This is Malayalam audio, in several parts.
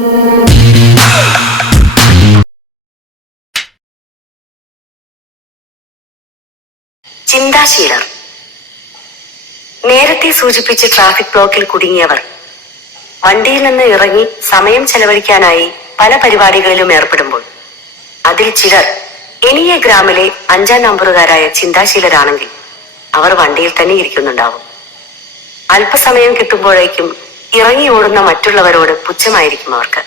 ചിന്താശീലർ. നേരത്തെ സൂചിപ്പിച്ച ട്രാഫിക് ബ്ലോക്കിൽ കുടുങ്ങിയവർ. വണ്ടിയിൽ നിന്ന് ഇറങ്ങി സമയം ചെലവഴിക്കാനായി പല പരിപാടികളിലും ഏർപ്പെടുമ്പോൾ. അതിൽ ചിലർ എനിയെ ഗ്രാമിലെ അഞ്ചാം നമ്പറുകാരായ ചിന്താശീലരാണെങ്കിൽ അവർ വണ്ടിയിൽ തന്നെ ഇരിക്കുന്നുണ്ടാവും. അല്പസമയം കിട്ടുമ്പോഴേക്കും ഇറങ്ങി ഓടുന്ന മറ്റുള്ളവരോട് പുച്ഛമായിരിക്കും അവർക്ക്.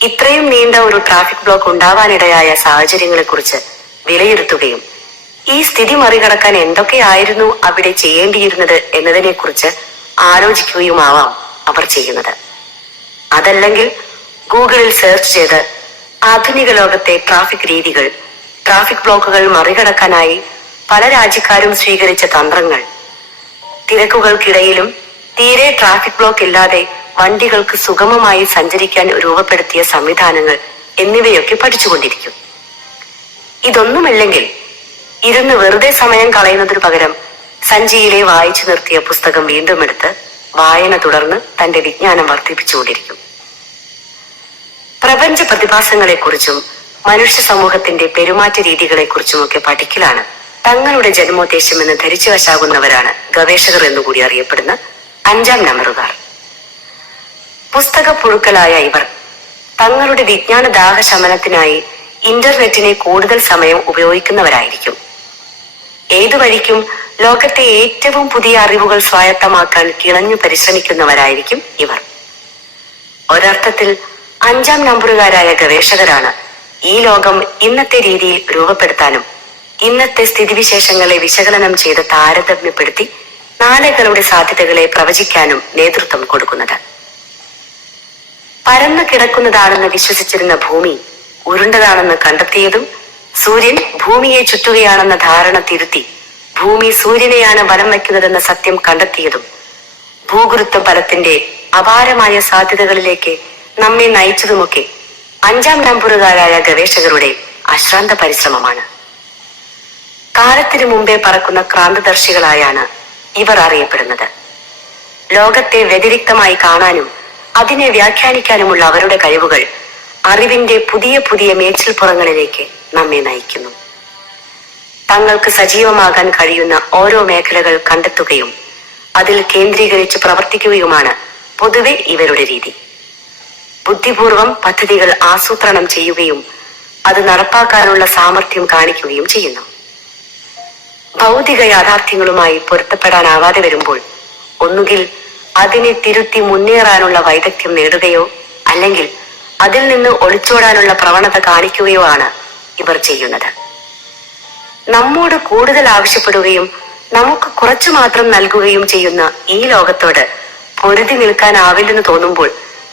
ഇത്രയും നീണ്ട ഒരു ട്രാഫിക് ബ്ലോക്ക് ഉണ്ടാവാനിടയായ സാഹചര്യങ്ങളെക്കുറിച്ച് വിലയിരുത്തുകയും ഈ സ്ഥിതി മറികടക്കാൻ എന്തൊക്കെയായിരുന്നു അവിടെ ചെയ്യേണ്ടിയിരുന്നത് എന്നതിനെക്കുറിച്ച് ആലോചിക്കുകയുമാവാം അവർ ചെയ്യുന്നത്. അതല്ലെങ്കിൽ ഗൂഗിളിൽ സെർച്ച് ചെയ്ത് ആധുനിക ലോകത്തെ ട്രാഫിക് രീതികൾ ട്രാഫിക് ബ്ലോക്കുകൾ മറികടക്കാനായി പല രാജ്യക്കാരും സ്വീകരിച്ച തന്ത്രങ്ങൾ തിരക്കുകൾക്കിടയിലും തീരെ ട്രാഫിക് ബ്ലോക്ക് ഇല്ലാതെ വണ്ടികൾക്ക് സുഗമമായി സഞ്ചരിക്കാൻ രൂപപ്പെടുത്തിയ സംവിധാനങ്ങൾ എന്നിവയൊക്കെ പഠിച്ചുകൊണ്ടിരിക്കും. ഇതൊന്നുമില്ലെങ്കിൽ ഇരുന്ന് വെറുതെ സമയം കളയുന്നതിനു പകരം സഞ്ചിയിലെ വായിച്ചു നിർത്തിയ പുസ്തകം വീണ്ടും എടുത്ത് വായന തുടർന്ന് തന്റെ വിജ്ഞാനം വർദ്ധിപ്പിച്ചുകൊണ്ടിരിക്കും. പ്രപഞ്ച പ്രതിഭാസങ്ങളെക്കുറിച്ചും മനുഷ്യ സമൂഹത്തിന്റെ പെരുമാറ്റ രീതികളെക്കുറിച്ചുമൊക്കെ പഠിക്കലാണ് തങ്ങളുടെ ജന്മോദ്ദേശം എന്ന് ധരിച്ചു വശാകുന്നവരാണ് ഗവേഷകർ എന്നുകൂടി അറിയപ്പെടുന്ന അഞ്ചാം നമ്പറുകാർ. പുസ്തക പുഴുക്കലായ ഇവർ തങ്ങളുടെ വിജ്ഞാന ദാഹശമനത്തിനായി ഇന്റർനെറ്റിനെ കൂടുതൽ സമയം ഉപയോഗിക്കുന്നവരായിരിക്കും. ഏതു വഴിക്കും ലോകത്തെ ഏറ്റവും പുതിയ അറിവുകൾ സ്വായത്തമാക്കാൻ കിളഞ്ഞു പരിശ്രമിക്കുന്നവരായിരിക്കും ഇവർ. ഒരർത്ഥത്തിൽ അഞ്ചാം നമ്പറുകാരായ ഗവേഷകരാണ് ഈ ലോകം ഇന്നത്തെ രീതിയിൽ രൂപപ്പെടുത്താനും ഇന്നത്തെ സ്ഥിതിവിശേഷങ്ങളെ വിശകലനം ചെയ്ത് താരതമ്യപ്പെടുത്തി നാളുകളുടെ സാധ്യതകളെ പ്രവചിക്കാനും നേതൃത്വം കൊടുക്കുന്നത്. പരന്നു കിടക്കുന്നതാണെന്ന് വിശ്വസിച്ചിരുന്ന ഭൂമി ഉരുണ്ടതാണെന്ന് കണ്ടെത്തിയതും സൂര്യൻ ഭൂമിയെ ചുറ്റുകയാണെന്ന ധാരണ തിരുത്തി ഭൂമി സൂര്യനെയാണ് വലം വയ്ക്കുന്നതെന്ന സത്യം കണ്ടെത്തിയതും ഭൂഗുരുത്വ ഫലത്തിന്റെ അപാരമായ സാധ്യതകളിലേക്ക് നമ്മെ നയിച്ചതുമൊക്കെ അഞ്ചാം നമ്പറുകാരായ ഗവേഷകരുടെ അശ്രാന്ത പരിശ്രമമാണ്. കാലത്തിനു മുമ്പേ പറക്കുന്ന ക്രാന്തദർശികളായാണ് ഇവർ അറിയപ്പെടുന്നത്. ലോകത്തെ വ്യതിരിക്തമായി കാണാനും അതിനെ വ്യാഖ്യാനിക്കാനുമുള്ള അവരുടെ കഴിവുകൾ അറിവിന്റെ പുതിയ പുതിയ മേച്ചിൽപ്പുറങ്ങളിലേക്ക് നമ്മെ നയിക്കുന്നു. തങ്ങൾക്ക് സജീവമാകാൻ കഴിയുന്ന ഓരോ മേഖലകൾ കണ്ടെത്തുകയും അതിൽ കേന്ദ്രീകരിച്ച് പ്രവർത്തിക്കുകയുമാണ് പൊതുവെ ഇവരുടെ രീതി. ബുദ്ധിപൂർവം പദ്ധതികൾ ആസൂത്രണം ചെയ്യുകയും അത് നടപ്പാക്കാനുള്ള സാമർഥ്യം കാണിക്കുകയും ചെയ്യുന്നു. ഭൗതിക യാഥാർത്ഥ്യങ്ങളുമായി പൊരുത്തപ്പെടാനാവാതെ വരുമ്പോൾ ഒന്നുകിൽ അതിനെ തിരുത്തി മുന്നേറാനുള്ള വൈദഗ്ധ്യം നേടുകയോ അല്ലെങ്കിൽ അതിൽ നിന്ന് ഒളിച്ചോടാനുള്ള പ്രവണത കാണിക്കുകയോ ആണ് ഇവർ ചെയ്യുന്നത്. നമ്മോട് കൂടുതൽ ആവശ്യപ്പെടുകയും നമുക്ക് കുറച്ചു മാത്രം നൽകുകയും ചെയ്യുന്ന ഈ ലോകത്തോട് പൊരുതി നിൽക്കാനാവില്ലെന്ന് തോന്നുമ്പോൾ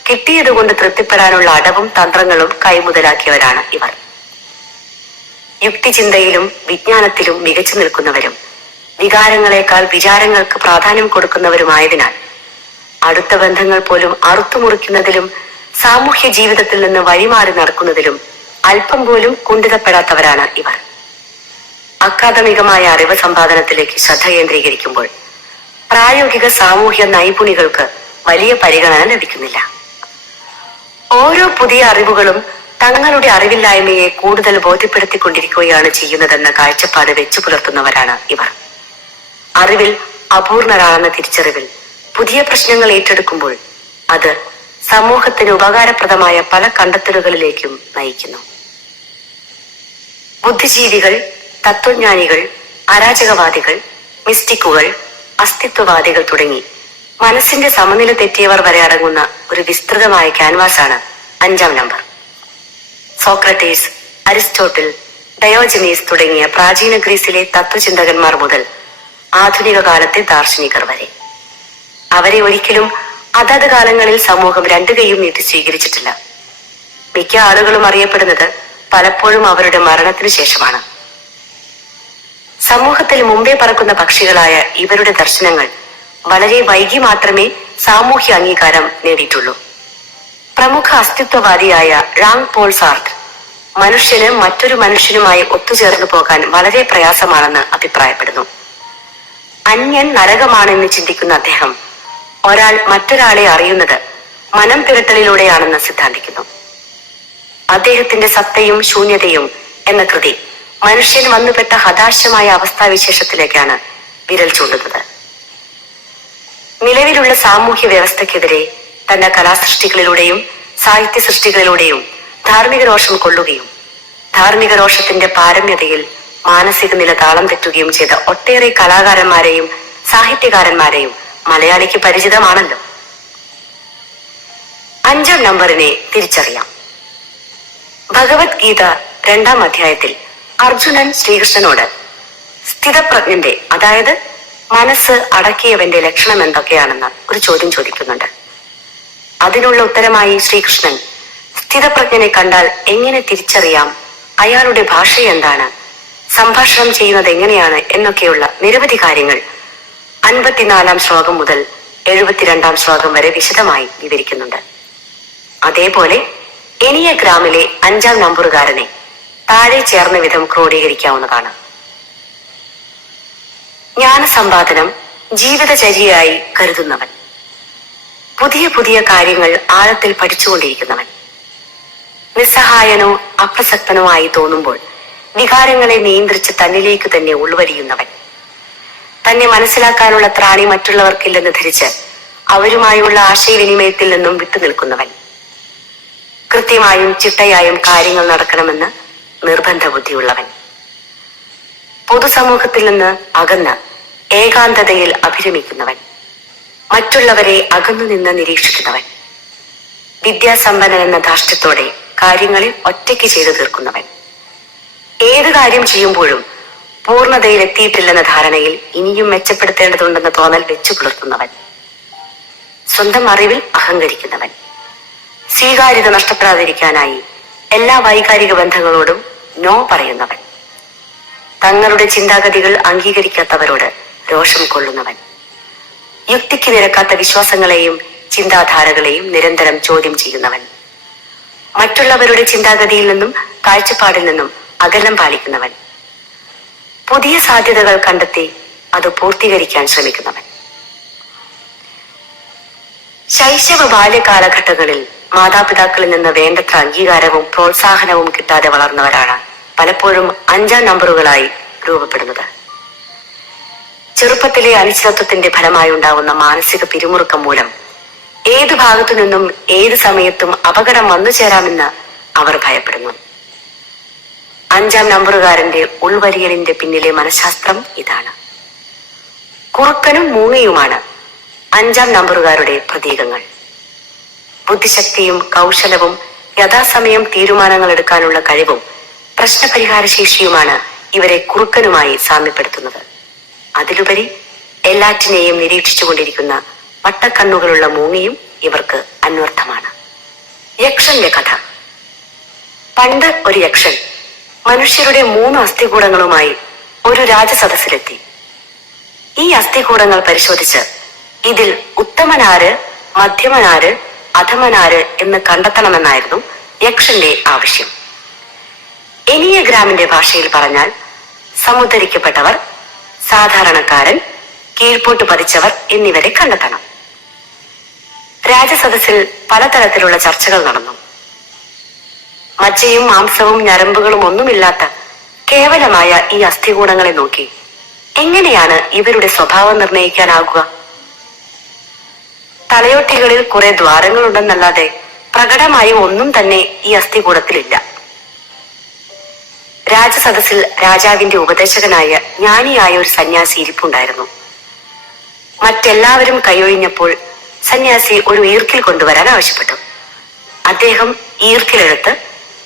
കിട്ടിയതുകൊണ്ട് തൃപ്തിപ്പെടാനുള്ള അടവും തന്ത്രങ്ങളും കൈമുതലാക്കിയവരാണ് ഇവർ. യുക്തിചിന്തയിലും വിജ്ഞാനത്തിലും മികച്ചു നിൽക്കുന്നവരും വികാരങ്ങളെക്കാൾ വിചാരങ്ങൾക്ക് പ്രാധാന്യം കൊടുക്കുന്നവരുമായതിനാൽ അടുത്ത ബന്ധങ്ങൾ പോലും അറുത്തുമുറിക്കുന്നതിലും സാമൂഹ്യ ജീവിതത്തിൽ നിന്ന് വഴിമാറി നടക്കുന്നതിലും അല്പം പോലും കുണ്ഠിതപ്പെടാത്തവരാണ് ഇവർ. അക്കാദമികമായ അറിവ് സമ്പാദനത്തിലേക്ക് ശ്രദ്ധ കേന്ദ്രീകരിക്കുമ്പോൾ പ്രായോഗിക സാമൂഹ്യ നൈപുണികൾക്ക് വലിയ പരിഗണന ലഭിക്കുന്നില്ല. ഓരോ പുതിയ അറിവുകളും തങ്ങളുടെ അറിവില്ലായ്മയെ കൂടുതൽ ബോധ്യപ്പെടുത്തിക്കൊണ്ടിരിക്കുകയാണ് ചെയ്യുന്നതെന്ന കാഴ്ചപ്പാട് വെച്ചു പുലർത്തുന്നവരാണ് ഇവർ. അറിവിൽ അപൂർണരാണെന്ന തിരിച്ചറിവിൽ പുതിയ പ്രശ്നങ്ങൾ ഏറ്റെടുക്കുമ്പോൾ അത് സമൂഹത്തിന് ഉപകാരപ്രദമായ പല കണ്ടെത്തലുകളിലേക്കും നയിക്കുന്നു. ബുദ്ധിജീവികൾ തത്വജ്ഞാനികൾ അരാജകവാദികൾ മിസ്റ്റിക്കുകൾ അസ്തിത്വവാദികൾ തുടങ്ങി മനസ്സിന്റെ സമനില തെറ്റിയവർ വരെ അടങ്ങുന്ന ഒരു വിസ്തൃതമായ ക്യാൻവാസാണ് അഞ്ചാം നമ്പർ. സോക്രട്ടീസ് അരിസ്റ്റോട്ടിൽ ഡയോജനീസ് തുടങ്ങിയ പ്രാചീന ഗ്രീസിലെ തത്വചിന്തകന്മാർ മുതൽ ആധുനിക കാലത്തെ ദാർശനികർ വരെ. അവരെ ഒരിക്കലും അതത് കാലങ്ങളിൽ സമൂഹം രണ്ടു കൈയും നീട്ടി സ്വീകരിച്ചിട്ടില്ല. മിക്ക ആളുകളും അറിയപ്പെടുന്നത് പലപ്പോഴും അവരുടെ മരണത്തിനു ശേഷമാണ്. സമൂഹത്തിൽ മുമ്പേ പറക്കുന്ന പക്ഷികളായ ഇവരുടെ ദർശനങ്ങൾ വളരെ വൈകി മാത്രമേ സാമൂഹ്യ അംഗീകാരം നേടിയിട്ടുള്ളൂ. പ്രമുഖ അസ്തിത്വവാദിയായ റാങ് പോൾ സാർട്ട് മനുഷ്യന് മറ്റൊരു മനുഷ്യനുമായി ഒത്തുചേർന്നു പോകാൻ വളരെ പ്രയാസമാണെന്ന് അഭിപ്രായപ്പെടുന്നു. അന്യൻ നരകമാണെന്ന് ചിന്തിക്കുന്ന അദ്ദേഹം ഒരാൾ മറ്റൊരാളെ അറിയുന്നത് മനം പിരട്ടലിലൂടെയാണെന്ന് സിദ്ധാന്തിക്കുന്നു. അദ്ദേഹത്തിന്റെ സത്തയും ശൂന്യതയും എന്ന കൃതി മനുഷ്യൻ വന്നുപെട്ട ഹതാശമായ അവസ്ഥാവിശേഷത്തിലേക്കാണ് വിരൽ ചൂണ്ടുന്നത്. നിലവിലുള്ള സാമൂഹ്യ വ്യവസ്ഥയ്ക്കെതിരെ തന്റെ കലാസൃഷ്ടികളിലൂടെയും സാഹിത്യ സൃഷ്ടികളിലൂടെയും ധാർമ്മിക രോഷം കൊള്ളുകയും ധാർമ്മിക രോഷത്തിന്റെ പാരമ്യതയിൽ മാനസിക നില താളം തെറ്റുകയും ചെയ്ത ഒട്ടേറെ കലാകാരന്മാരെയും സാഹിത്യകാരന്മാരെയും മലയാളിക്ക് പരിചിതമാണല്ലോ. അഞ്ചാം നമ്പറിനെ തിരിച്ചറിയാം. ഭഗവത്ഗീത രണ്ടാം അധ്യായത്തിൽ അർജുനൻ ശ്രീകൃഷ്ണനോട് സ്ഥിതപ്രജ്ഞന്റെ അതായത് മനസ്സ് അടക്കിയവന്റെ ലക്ഷണം എന്തൊക്കെയാണെന്ന് ഒരു ചോദ്യം ചോദിക്കുന്നുണ്ട്. അതിനുള്ള ഉത്തരമായി ശ്രീകൃഷ്ണൻ. സ്ഥിതപ്രജ്ഞനെ കണ്ടാൽ എങ്ങനെ തിരിച്ചറിയാം? അയാളുടെ ഭാഷ എന്താണ്? സംഭാഷണം ചെയ്യുന്നത് എങ്ങനെയാണ് എന്നൊക്കെയുള്ള നിരവധി കാര്യങ്ങൾ അൻപത്തിനാലാം ശ്ലോകം മുതൽ എഴുപത്തിരണ്ടാം ശ്ലോകം വരെ വിശദമായി വിവരിക്കുന്നുണ്ട്. അതേപോലെ എനിയ ഗ്രാമിലെ അഞ്ചാം നമ്പറുകാരനെ താഴെ ചേർന്ന വിധം ക്രോഡീകരിക്കാവുന്നതാണ്. ജ്ഞാനസമ്പാദനം ജീവിതചര്യയായി കരുതുന്നവൻ. പുതിയ പുതിയ കാര്യങ്ങൾ ആഴത്തിൽ പഠിച്ചുകൊണ്ടിരിക്കുന്നവൻ. നിസ്സഹായനോ അപ്രസക്തനോ ആയി തോന്നുമ്പോൾ വികാരങ്ങളെ നിയന്ത്രിച്ച് തന്നിലേക്ക് തന്നെ ഉൾവരിയുന്നവൻ തന്നെ മനസ്സിലാക്കാനുള്ള ത്രാണി മറ്റുള്ളവർക്കില്ലെന്ന് ധരിച്ച് അവരുമായുള്ള ആശയവിനിമയത്തിൽ നിന്നും വിട്ടുനിൽക്കുന്നവൻ കൃത്യമായും ചിട്ടയായും കാര്യങ്ങൾ നടക്കണമെന്ന് നിർബന്ധ ബുദ്ധിയുള്ളവൻ പൊതുസമൂഹത്തിൽ നിന്ന് അകന്ന് ഏകാന്തതയിൽ അഭിരമിക്കുന്നവൻ. മറ്റുള്ളവരെ അകന്നു നിന്ന് നിരീക്ഷിക്കുന്നവൻ. വിദ്യാസമ്പന്നൻ എന്ന ധാർഷ്ട്യത്തോടെ കാര്യങ്ങളെ ഒറ്റയ്ക്ക് ചെയ്തു തീർക്കുന്നവൻ. ഏത് കാര്യം ചെയ്യുമ്പോഴും പൂർണതയിൽ എത്തിയിട്ടില്ലെന്ന ധാരണയിൽ ഇനിയും മെച്ചപ്പെടുത്തേണ്ടതുണ്ടെന്ന തോന്നൽ വെച്ചു പുലർത്തുന്നവൻ. സ്വന്തം അറിവിൽ അഹങ്കരിക്കുന്നവൻ. സ്വീകാര്യത നഷ്ടപ്പെടാതിരിക്കാനായി എല്ലാ വൈകാരിക ബന്ധങ്ങളോടും നോ പറയുന്നവൻ. തങ്ങളുടെ ചിന്താഗതികൾ അംഗീകരിക്കാത്തവരോട് രോഷം കൊള്ളുന്നവൻ. യുക്തിക്ക് നിരക്കാത്ത വിശ്വാസങ്ങളെയും ചിന്താധാരകളെയും നിരന്തരം ചോദ്യം ചെയ്യുന്നവൻ. മറ്റുള്ളവരുടെ ചിന്താഗതിയിൽ നിന്നും കാഴ്ചപ്പാടിൽ നിന്നും അകലം പാലിക്കുന്നവൻ. പുതിയ സാധ്യതകൾ കണ്ടെത്തി അത് പൂർത്തീകരിക്കാൻ ശ്രമിക്കുന്നവൻ. ശൈശവ ബാല്യകാലഘട്ടങ്ങളിൽ മാതാപിതാക്കളിൽ നിന്ന് വേണ്ടത്ര അംഗീകാരവും പ്രോത്സാഹനവും കിട്ടാതെ വളർന്നവരാണ് പലപ്പോഴും അഞ്ചാം നമ്പറുകളായി രൂപപ്പെടുന്നത്. ചെറുപ്പത്തിലെ അനിശ്ചിതത്വത്തിന്റെ ഫലമായി ഉണ്ടാവുന്ന മാനസിക പിരിമുറുക്കം മൂലം ഏത് ഭാഗത്തു നിന്നും ഏത് സമയത്തും അപകടം വന്നു ചേരാമെന്ന് അവർ ഭയപ്പെടുന്നു. അഞ്ചാം നമ്പറുകാരന്റെ ഉൾവലിയലിന്റെ പിന്നിലെ മനഃശാസ്ത്രം ഇതാണ്. കുറുക്കനും മൂങ്ങയുമാണ് അഞ്ചാം നമ്പറുകാരുടെ പ്രതീകങ്ങൾ. ബുദ്ധിശക്തിയും കൗശലവും യഥാസമയം തീരുമാനങ്ങൾ എടുക്കാനുള്ള കഴിവും പ്രശ്നപരിഹാര ശേഷിയുമാണ് ഇവരെ കുറുക്കനുമായി സാമ്യപ്പെടുത്തുന്നത്. അതിലുപരി എല്ലാറ്റിനെയും നിരീക്ഷിച്ചുകൊണ്ടിരിക്കുന്ന വട്ടക്കണ്ണുകളുള്ള മൂങ്ങയും ഇവർക്ക് അന്വർത്ഥമാണ്. യക്ഷന്റെ കഥ. പണ്ട് ഒരു യക്ഷൻ മനുഷ്യരുടെ മൂന്ന് അസ്ഥികൂടങ്ങളുമായി ഒരു രാജസദസ്സിലെത്തി. ഈ അസ്ഥികൂടങ്ങൾ പരിശോധിച്ച് ഇതിൽ ഉത്തമനാര് മധ്യമനാര് അധമനാര് എന്ന് കണ്ടെത്തണമെന്നായിരുന്നു യക്ഷന്റെ ആവശ്യം. എനിയഗ്രാമിന്റെ ഭാഷയിൽ പറഞ്ഞാൽ സമുദ്ധരിക്കപ്പെട്ടവർ സാധാരണക്കാരൻ കീഴ്പോട്ട് പതിച്ചവർ എന്നിവരെ കണ്ടെത്തണം. രാജസദസ്സിൽ പലതരത്തിലുള്ള ചർച്ചകൾ നടന്നു. മജ്ജയും മാംസവും ഞരമ്പുകളും ഒന്നുമില്ലാത്ത കേവലമായ ഈ അസ്ഥികൂടങ്ങളെ നോക്കി എങ്ങനെയാണ് ഇവരുടെ സ്വഭാവം നിർണയിക്കാനാകുക തലയോട്ടികളിൽ കുറെ ദ്വാരങ്ങളുണ്ടെന്നല്ലാതെ പ്രകടമായി ഒന്നും തന്നെ ഈ അസ്ഥികൂടത്തിലില്ല. രാജസദസ്സിൽ രാജാവിന്റെ ഉപദേശകനായ ജ്ഞാനിയായ ഒരു സന്യാസി ഇരിപ്പുണ്ടായിരുന്നു. മറ്റെല്ലാവരും കൈയൊഴിഞ്ഞപ്പോൾ സന്യാസി ഒരു ഈർക്കിൽ കൊണ്ടുവരാൻ ആവശ്യപ്പെട്ടു. അദ്ദേഹം ഈർക്കിലെടുത്ത്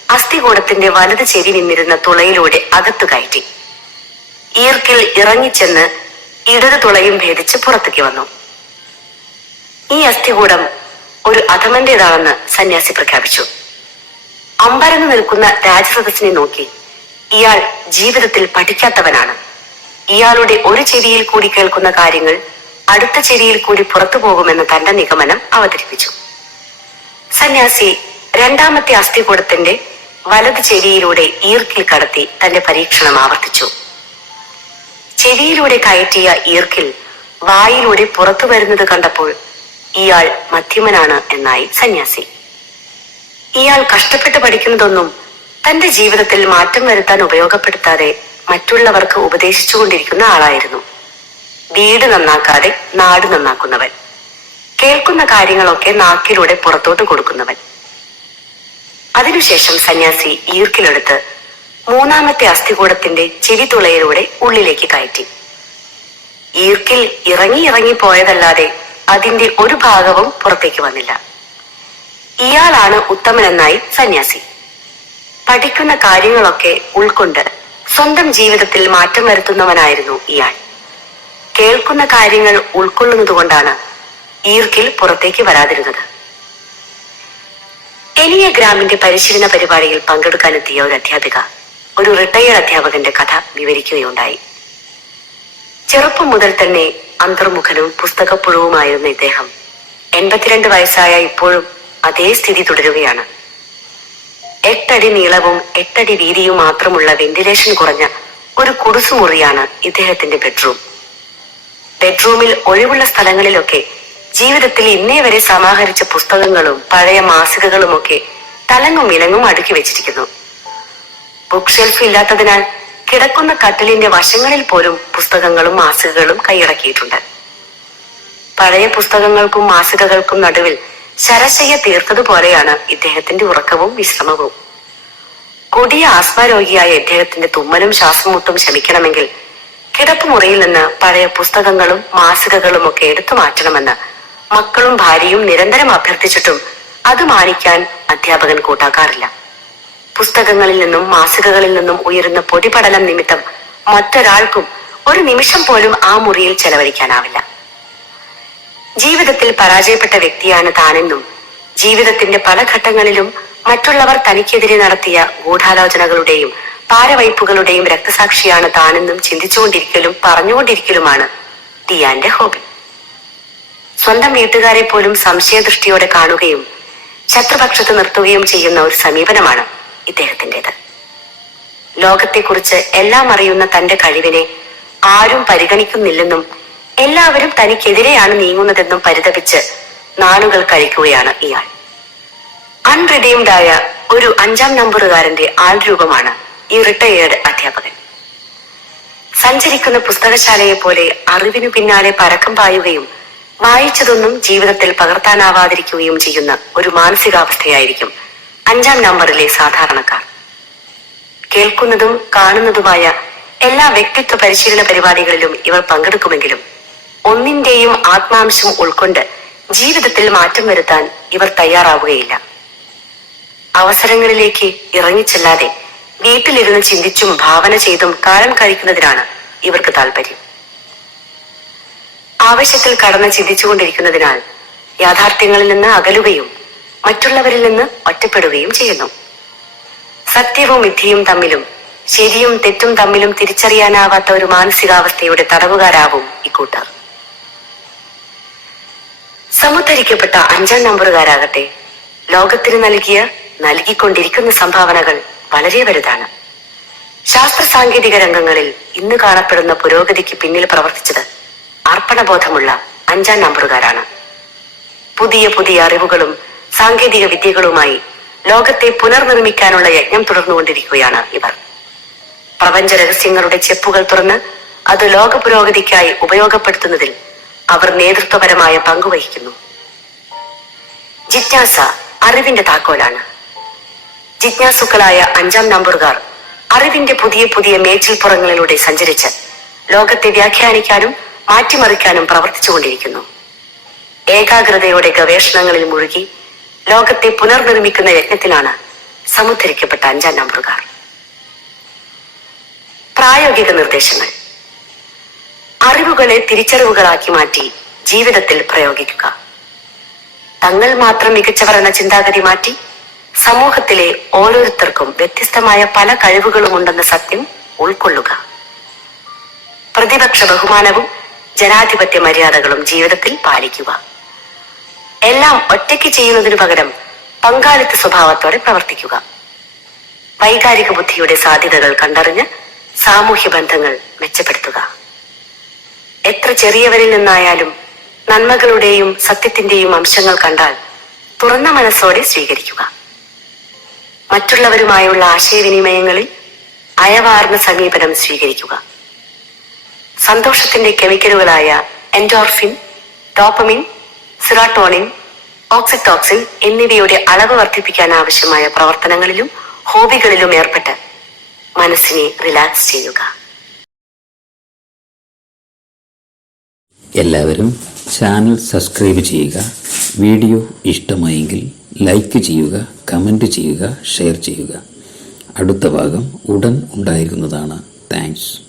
അസ്ഥികൂടത്തിന്റെ വലത് ചെവി നിന്നിരുന്ന തുളയിലൂടെ അകത്തു കയറ്റി. ഈർക്കിൽ ഇറങ്ങിച്ചെന്ന് ഇടത് തുളയും ഭേദിച്ച് പുറത്തേക്ക് വന്നു. ഈ അസ്ഥികൂടം ഒരു അധമന്റേതാണെന്ന് സന്യാസി പ്രഖ്യാപിച്ചു. അമ്പരന്ന് നിൽക്കുന്ന രാജസദസ്സിനെ നോക്കി ഇയാൾ ജീവിതത്തിൽ പഠിക്കാത്തവനാണ്. ഇയാളുടെ ഒരു ചെവിയിൽ കൂടി കേൾക്കുന്ന കാര്യങ്ങൾ അടുത്ത ചെവിയിൽ കൂടി പുറത്തു പോകുമെന്ന തന്റെ നിഗമനം അവതരിപ്പിച്ചു. സന്യാസി രണ്ടാമത്തെ അസ്ഥികൂടത്തിന്റെ വലത് ചെവിയിലൂടെ ഈർക്കിൽ കടത്തി തന്റെ പരീക്ഷണം ആവർത്തിച്ചു. ചെവിയിലൂടെ കയറ്റിയ ഈർക്കിൽ വായിലൂടെ പുറത്തു വരുന്നത് കണ്ടപ്പോൾ ഇയാൾ മധ്യമനാണ് എന്നായി സന്യാസി. ഇയാൾ കഷ്ടപ്പെട്ട് പഠിക്കുന്നതൊന്നും തന്റെ ജീവിതത്തിൽ മാറ്റം വരുത്താൻ ഉപയോഗപ്പെടുത്താതെ മറ്റുള്ളവർക്ക് ഉപദേശിച്ചുകൊണ്ടിരിക്കുന്ന ആളായിരുന്നു. വീട് നന്നാക്കാതെ നാട് നന്നാക്കുന്നവൻ. കേൾക്കുന്ന കാര്യങ്ങളൊക്കെ നാക്കിലൂടെ പുറത്തോട്ട് കൊടുക്കുന്നവൻ. അതിനുശേഷം സന്യാസി ഈർക്കിലെടുത്ത് മൂന്നാമത്തെ അസ്ഥികൂടത്തിന്റെ ചെവിതുളയിലൂടെ ഉള്ളിലേക്ക് കയറ്റി. ഈർക്കിൽ ഇറങ്ങി ഇറങ്ങി പോയതല്ലാതെ അതിന്റെ ഒരു ഭാഗവും പുറത്തേക്ക് വന്നില്ല. ഇയാളാണ് ഉത്തമനെന്നായി സന്യാസി. പഠിക്കുന്ന കാര്യങ്ങളൊക്കെ ഉൾക്കൊണ്ട് സ്വന്തം ജീവിതത്തിൽ മാറ്റം വരുത്തുന്നവനായിരുന്നു ഇയാൾ. കേൾക്കുന്ന കാര്യങ്ങൾ ഉൾക്കൊള്ളുന്നതുകൊണ്ടാണ് ഈർക്കിൽ പുറത്തേക്ക് വരാതിരുന്നത്. എനിയ ഗ്രാമിന്റെ പരിശീലന പരിപാടിയിൽ പങ്കെടുക്കാനെത്തിയ ഒരു അധ്യാപിക ഒരു റിട്ടയർഡ് അധ്യാപകന്റെ കഥ വിവരിക്കുകയുണ്ടായി. ചെറുപ്പം മുതൽ തന്നെ അന്തർമുഖനും പുസ്തകപ്പുഴവുമായിരുന്ന ഇദ്ദേഹം എൺപത്തിരണ്ട് വയസ്സായ ഇപ്പോഴും അതേ സ്ഥിതി തുടരുകയാണ്. എട്ടടി നീളവും എട്ടടി വീതിയും മാത്രമുള്ള വെന്റിലേഷൻ കുറഞ്ഞ ഒരു കുടുസുമുറിയാണ് ഇദ്ദേഹത്തിന്റെ ബെഡ്റൂം. ബെഡ്റൂമിൽ ഒഴിവുള്ള സ്ഥലങ്ങളിലൊക്കെ ജീവിതത്തിൽ ഇന്നേ വരെ സമാഹരിച്ച പുസ്തകങ്ങളും പഴയ മാസികകളുമൊക്കെ തലങ്ങും ഇലങ്ങും അടുക്കി വെച്ചിരിക്കുന്നു. ബുക്ക് ഷെൽഫ് ഇല്ലാത്തതിനാൽ കിടക്കുന്ന കട്ടിലിന്റെ വശങ്ങളിൽ പോലും പുസ്തകങ്ങളും മാസികകളും കൈയടക്കിയിട്ടുണ്ട്. പഴയ പുസ്തകങ്ങൾക്കും മാസികകൾക്കും നടുവിൽ ശരശയ്യ തീർത്തതുപോലെയാണ് ഇദ്ദേഹത്തിന്റെ ഉറക്കവും വിശ്രമവും. കൊടിയ ആസ്മാരോഗിയായ ഇദ്ദേഹത്തിന്റെ തുമ്മലും ശ്വാസമുട്ടും ശമിക്കണമെങ്കിൽ കിടപ്പുമുറിയിൽ നിന്ന് പഴയ പുസ്തകങ്ങളും മാസികകളും ഒക്കെ എടുത്തു മാറ്റണമെന്ന് മക്കളും ഭാര്യയും നിരന്തരം അഭ്യർത്ഥിച്ചിട്ടും അത് മാനിക്കാൻ അധ്യാപകൻ കൂട്ടാക്കാറില്ല. പുസ്തകങ്ങളിൽ നിന്നും മാസികകളിൽ നിന്നും ഉയരുന്ന പൊടിപടലം നിമിത്തം മറ്റൊരാൾക്കും ഒരു നിമിഷം പോലും ആ മുറിയിൽ ചെലവഴിക്കാനാവില്ല. ജീവിതത്തിൽ പരാജയപ്പെട്ട വ്യക്തിയാണ് താനെന്നും ജീവിതത്തിന്റെ പല ഘട്ടങ്ങളിലും മറ്റുള്ളവർ തനിക്കെതിരെ നടത്തിയ ഗൂഢാലോചനകളുടെയും പാരവയ്പുകളുടെയും രക്തസാക്ഷിയാണ് താനെന്നും ചിന്തിച്ചുകൊണ്ടിരിക്കലും പറഞ്ഞുകൊണ്ടിരിക്കലുമാണ് ടിയാന്റെ ഹോബി. സ്വന്തം വീട്ടുകാരെ പോലും സംശയദൃഷ്ടിയോടെ കാണുകയും ശത്രുപക്ഷത്ത് നിർത്തുകയും ചെയ്യുന്ന ഒരു സമീപനമാണ് ഇദ്ദേഹത്തിന്റെത് ലോകത്തെക്കുറിച്ച് എല്ലാം അറിയുന്ന തന്റെ കഴിവിനെ ആരും പരിഗണിക്കുന്നില്ലെന്നും എല്ലാവരും തനിക്കെതിരെയാണ് നീങ്ങുന്നതെന്നും പരിതപിച്ച് നാളുകൾ കഴിക്കുകയാണ് ഇയാൾ. അൺറിഡീംഡായ ഒരു അഞ്ചാം നമ്പറുകാരന്റെ ആൾരൂപമാണ് ഈ റിട്ടയേർഡ് അധ്യാപകൻ. സഞ്ചരിക്കുന്ന പുസ്തകശാലയെ പോലെ അറിവിനു പിന്നാലെ പരക്കം പായുകയും വായിച്ചതൊന്നും ജീവിതത്തിൽ പകർത്താനാവാതിരിക്കുകയും ചെയ്യുന്ന ഒരു മാനസികാവസ്ഥയായിരിക്കും അഞ്ചാം നമ്പറിലെ സാധാരണക്കാർ. കേൾക്കുന്നതും കാണുന്നതുമായ എല്ലാ വ്യക്തിത്വ പരിശീലന പരിപാടികളിലും ഇവർ പങ്കെടുക്കുമെങ്കിലും ഒന്നിന്റെയും ആത്മാംശം ഉൾക്കൊണ്ട് ജീവിതത്തിൽ മാറ്റം വരുത്താൻ ഇവർ തയ്യാറാവുകയില്ല. അവസരങ്ങളിലേക്ക് ഇറങ്ങിച്ചെല്ലാതെ വീട്ടിലിരുന്ന് ചിന്തിച്ചും ഭാവന ചെയ്തും കാലം കഴിക്കുന്നതിനാണ് ഇവർക്ക് താല്പര്യം ആവശ്യത്തിൽ കടന്ന് ചിന്തിച്ചുകൊണ്ടിരിക്കുന്നതിനാൽ യാഥാർത്ഥ്യങ്ങളിൽ നിന്ന് അകലുകയും മറ്റുള്ളവരിൽ നിന്ന് ഒറ്റപ്പെടുകയും ചെയ്യുന്നു. സത്യവും മിഥ്യയും തമ്മിലും ശരിയും തെറ്റും തമ്മിലും തിരിച്ചറിയാനാവാത്ത ഒരു മാനസികാവസ്ഥയുടെ തടവുകാരാവും ഇക്കൂട്ടർ. സമുദ്ധരിക്കപ്പെട്ട അഞ്ചാം നമ്പറുകാരാകട്ടെ. ലോകത്തിന് നൽകിയ നൽകിക്കൊണ്ടിരിക്കുന്ന സംഭാവനകൾ വളരെ വലുതാണ്. ശാസ്ത്ര സാങ്കേതിക രംഗങ്ങളിൽ ഇന്ന് കാണപ്പെടുന്ന പുരോഗതിക്ക് പിന്നിൽ പ്രവർത്തിച്ചത് അർപ്പണബോധമുള്ള അഞ്ചാം നമ്പറുകാരാണ്. പുതിയ പുതിയ അറിവുകളും സാങ്കേതിക വിദ്യകളുമായി ലോകത്തെ പുനർനിർമ്മിക്കാനുള്ള യജ്ഞം തുടർന്നുകൊണ്ടിരിക്കുകയാണ് ഇവർ. പ്രപഞ്ച രഹസ്യങ്ങളുടെ ചെപ്പുകൾ തുറന്ന് അത് ലോക പുരോഗതിക്കായി ഉപയോഗപ്പെടുത്തുന്നതിൽ അവർ നേതൃത്വപരമായ പങ്കുവഹിക്കുന്നു. ജിജ്ഞാസ അറിവിന്റെ താക്കോലാണ്. ജിജ്ഞാസുക്കളായ അഞ്ചാം നമ്പറുകാർ അറിവിന്റെ പുതിയ പുതിയ മേച്ചിൽപ്പുറങ്ങളിലൂടെ സഞ്ചരിച്ച് ലോകത്തെ വ്യാഖ്യാനിക്കാനും മാറ്റിമറിക്കാനും പ്രവർത്തിച്ചുകൊണ്ടിരിക്കുന്നു. ഏകാഗ്രതയോടെ ഗവേഷണങ്ങളിൽ മുഴുകി ലോകത്തെ പുനർനിർമ്മിക്കുന്ന യജ്ഞത്തിലാണ് സമുദ്ധരിക്കപ്പെട്ട അഞ്ചാം നമ്പറുകാർ പ്രായോഗിക നിർദ്ദേശങ്ങൾ. അറിവുകളെ തിരിച്ചറിവുകളാക്കി മാറ്റി ജീവിതത്തിൽ പ്രയോഗിക്കുക. തങ്ങൾ മാത്രം മികച്ചവർ എന്ന ചിന്താഗതി മാറ്റി സമൂഹത്തിലെ ഓരോരുത്തർക്കും വ്യത്യസ്തമായ പല കഴിവുകളുമുണ്ടെന്ന സത്യം ഉൾക്കൊള്ളുക. പ്രതിപക്ഷ ബഹുമാനവും ജനാധിപത്യ മര്യാദകളും ജീവിതത്തിൽ പാലിക്കുക. എല്ലാം ഒറ്റയ്ക്ക് ചെയ്യുന്നതിനു പകരം പങ്കാളിത്ത സ്വഭാവത്തോടെ പ്രവർത്തിക്കുക. വൈകാരിക ബുദ്ധിയുടെ സാധ്യതകൾ കണ്ടറിഞ്ഞ് സാമൂഹ്യ ബന്ധങ്ങൾ മെച്ചപ്പെടുത്തുക. എത്ര ചെറിയവരിൽ നിന്നായാലും നന്മകളുടെയും സത്യത്തിന്റെയും അംശങ്ങൾ കണ്ടാൽ തുറന്ന മനസ്സോടെ സ്വീകരിക്കുക. മറ്റുള്ളവരുമായുള്ള ആശയവിനിമയങ്ങളിൽ അയവാർന്ന സമീപനം സ്വീകരിക്കുക. സന്തോഷത്തിന്റെ കെമിക്കലുകളായ എൻഡോർഫിൻ ഡോപ്പമിൻ സിറാട്ടോണിൻ ഓക്സിറ്റോക്സിൻ എന്നിവയുടെ അളവ് വർദ്ധിപ്പിക്കാൻ ആവശ്യമായ പ്രവർത്തനങ്ങളിലും ഹോബികളിലും ഏർപ്പെട്ട് മനസ്സിനെ റിലാക്സ് ചെയ്യുക. എല്ലാവരും ചാനൽ സബ്സ്ക്രൈബ് ചെയ്യുക വീഡിയോ ഇഷ്ടമായെങ്കിൽ ലൈക്ക് ചെയ്യുക കമന്റ് ചെയ്യുക ഷെയർ ചെയ്യുക. അടുത്ത ഭാഗം ഉടൻ ഉണ്ടായിരിക്കുന്നതാണ്. താങ്ക്സ്.